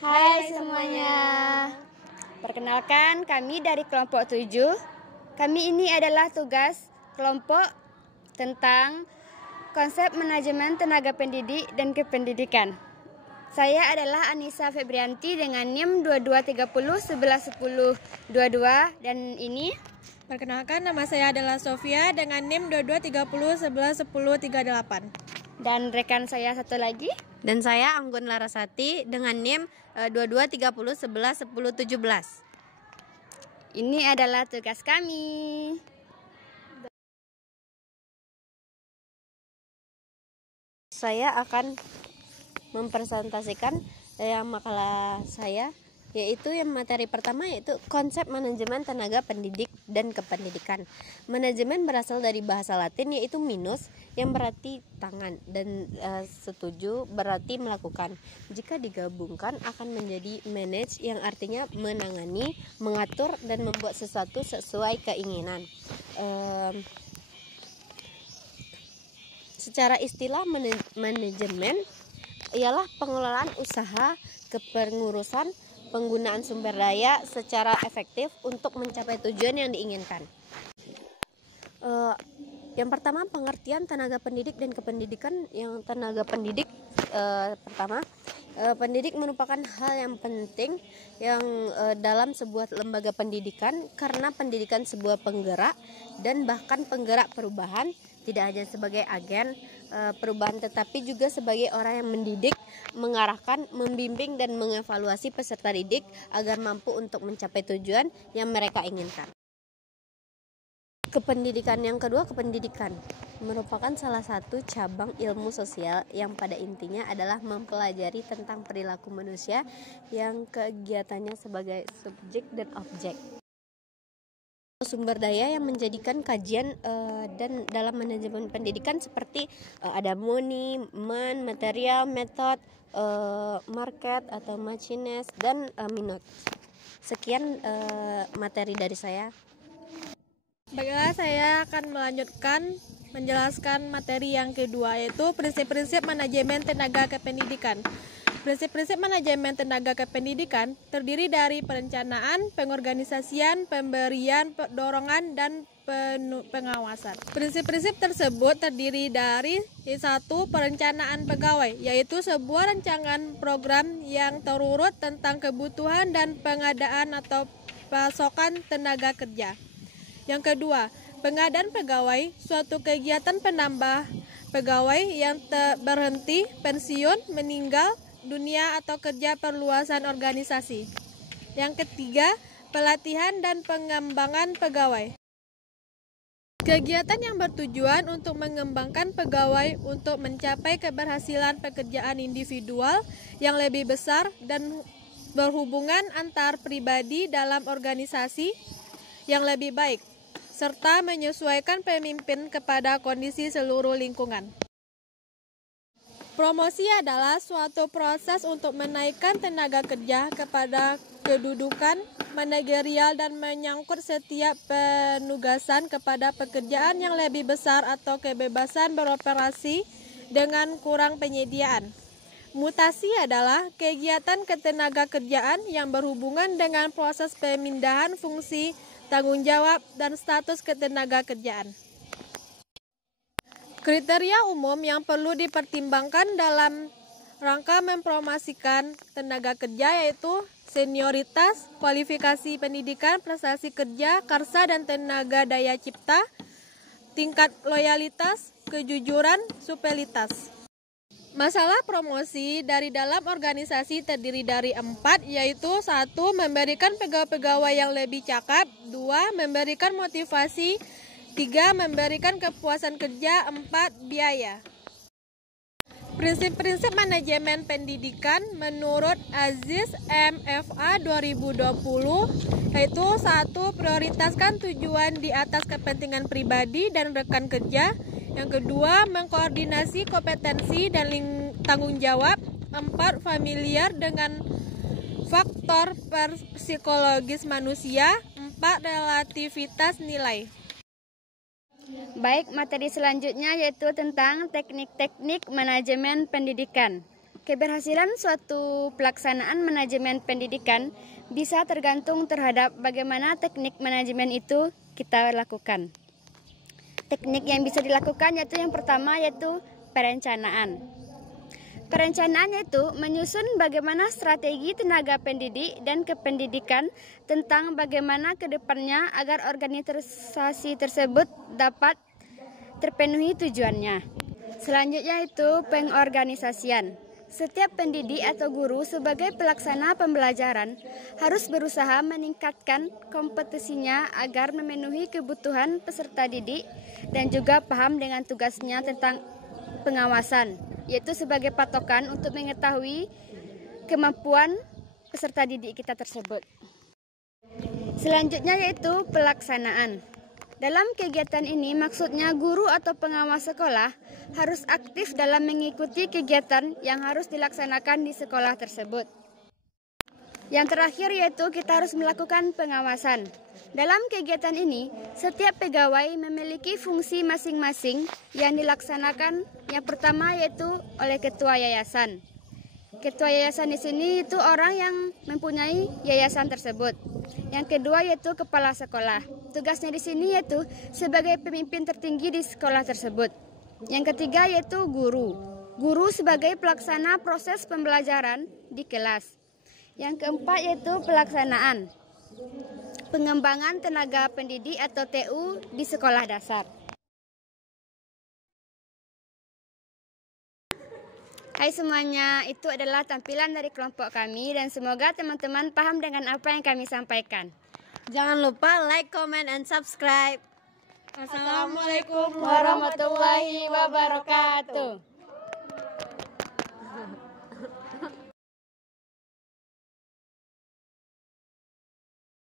Hai semuanya. Perkenalkan, kami dari kelompok 7. Kami ini adalah tugas kelompok tentang konsep manajemen tenaga pendidik dan kependidikan. Saya adalah Anissa Febrianti dengan NIM 2230111022 dan ini. Perkenalkan, nama saya adalah Sofia dengan NIM 2230111038. Dan rekan saya satu lagi. Dan saya Anggun Larasati dengan NIM 2230111017. Ini adalah tugas kami. Saya akan mempresentasikan makalah saya, yaitu yang materi pertama yaitu konsep manajemen tenaga pendidik dan kependidikan. Manajemen berasal dari bahasa Latin yaitu minus yang berarti tangan dan setuju berarti melakukan. Jika digabungkan akan menjadi manage yang artinya menangani, mengatur dan membuat sesuatu sesuai keinginan. Secara istilah manajemen ialah pengelolaan usaha, kepengurusan, penggunaan sumber daya secara efektif untuk mencapai tujuan yang diinginkan. Yang pertama, pengertian tenaga pendidik dan kependidikan. Yang tenaga pendidik pertama, pendidik merupakan hal yang penting yang dalam sebuah lembaga pendidikan karena pendidikan sebuah penggerak dan bahkan penggerak perubahan, tidak hanya sebagai agen perubahan tetapi juga sebagai orang yang mendidik, mengarahkan, membimbing dan mengevaluasi peserta didik agar mampu untuk mencapai tujuan yang mereka inginkan. Kependidikan yang kedua, kependidikan merupakan salah satu cabang ilmu sosial yang pada intinya adalah mempelajari tentang perilaku manusia yang kegiatannya sebagai subjek dan objek. Sumber daya yang menjadikan kajian dan dalam manajemen pendidikan seperti ada money, material, metode, market atau machines dan minute. Sekian materi dari saya. Baiklah, saya akan melanjutkan menjelaskan materi yang kedua, yaitu prinsip-prinsip manajemen tenaga kependidikan. Prinsip-prinsip manajemen tenaga kependidikan terdiri dari perencanaan, pengorganisasian, pemberian, dorongan, dan pengawasan. Prinsip-prinsip tersebut terdiri dari 1. Perencanaan pegawai, yaitu sebuah rancangan program yang terurut tentang kebutuhan dan pengadaan atau pasokan tenaga kerja. Yang kedua, pengadaan pegawai, suatu kegiatan penambah pegawai yang berhenti, pensiun, meninggal dunia atau kerja perluasan organisasi. Yang ketiga, pelatihan dan pengembangan pegawai. Kegiatan yang bertujuan untuk mengembangkan pegawai untuk mencapai keberhasilan pekerjaan individual yang lebih besar dan berhubungan antar pribadi dalam organisasi yang lebih baik, serta menyesuaikan pemimpin kepada kondisi seluruh lingkungan. Promosi adalah suatu proses untuk menaikkan tenaga kerja kepada kedudukan manajerial dan menyangkut setiap penugasan kepada pekerjaan yang lebih besar atau kebebasan beroperasi dengan kurang penyediaan. Mutasi adalah kegiatan ketenaga kerjaan yang berhubungan dengan proses pemindahan fungsi, tanggung jawab, dan status ketenaga kerjaan. Kriteria umum yang perlu dipertimbangkan dalam rangka mempromosikan tenaga kerja yaitu senioritas, kualifikasi pendidikan, prestasi kerja, karsa dan tenaga daya cipta, tingkat loyalitas, kejujuran, supelitas. Masalah promosi dari dalam organisasi terdiri dari 4, yaitu 1. Memberikan pegawai-pegawai yang lebih cakap, 2. Memberikan motivasi, 3. Memberikan kepuasan kerja, 4. Biaya. Prinsip-prinsip manajemen pendidikan menurut Aziz MFA 2020 yaitu 1. Prioritaskan tujuan di atas kepentingan pribadi dan rekan kerja. Yang kedua, mengkoordinasi kompetensi dan tanggung jawab. 4. Familiar dengan faktor psikologis manusia. 4. Relativitas nilai. Baik, materi selanjutnya yaitu tentang teknik-teknik manajemen pendidikan. Keberhasilan suatu pelaksanaan manajemen pendidikan bisa tergantung terhadap bagaimana teknik manajemen itu kita lakukan. Teknik yang bisa dilakukan yaitu yang pertama yaitu perencanaan. Perencanaan yaitu menyusun bagaimana strategi tenaga pendidik dan kependidikan tentang bagaimana ke depannya agar organisasi tersebut dapat terpenuhi tujuannya. Selanjutnya itu pengorganisasian. Setiap pendidik atau guru sebagai pelaksana pembelajaran harus berusaha meningkatkan kompetisinya agar memenuhi kebutuhan peserta didik dan juga paham dengan tugasnya tentang pengawasan, yaitu sebagai patokan untuk mengetahui kemampuan peserta didik kita tersebut. Selanjutnya yaitu pelaksanaan. Dalam kegiatan ini maksudnya guru atau pengawas sekolah harus aktif dalam mengikuti kegiatan yang harus dilaksanakan di sekolah tersebut. Yang terakhir yaitu kita harus melakukan pengawasan. Dalam kegiatan ini, setiap pegawai memiliki fungsi masing-masing yang dilaksanakan. Yang pertama yaitu oleh ketua yayasan. Ketua yayasan di sini itu orang yang mempunyai yayasan tersebut. Yang kedua yaitu kepala sekolah. Tugasnya di sini yaitu sebagai pemimpin tertinggi di sekolah tersebut. Yang ketiga yaitu guru. Guru sebagai pelaksana proses pembelajaran di kelas. Yang keempat yaitu pelaksanaan. Pengembangan tenaga pendidik atau TU di sekolah dasar. Hai semuanya, itu adalah tampilan dari kelompok kami dan semoga teman-teman paham dengan apa yang kami sampaikan. Jangan lupa like, comment, and subscribe. Assalamualaikum warahmatullahi wabarakatuh.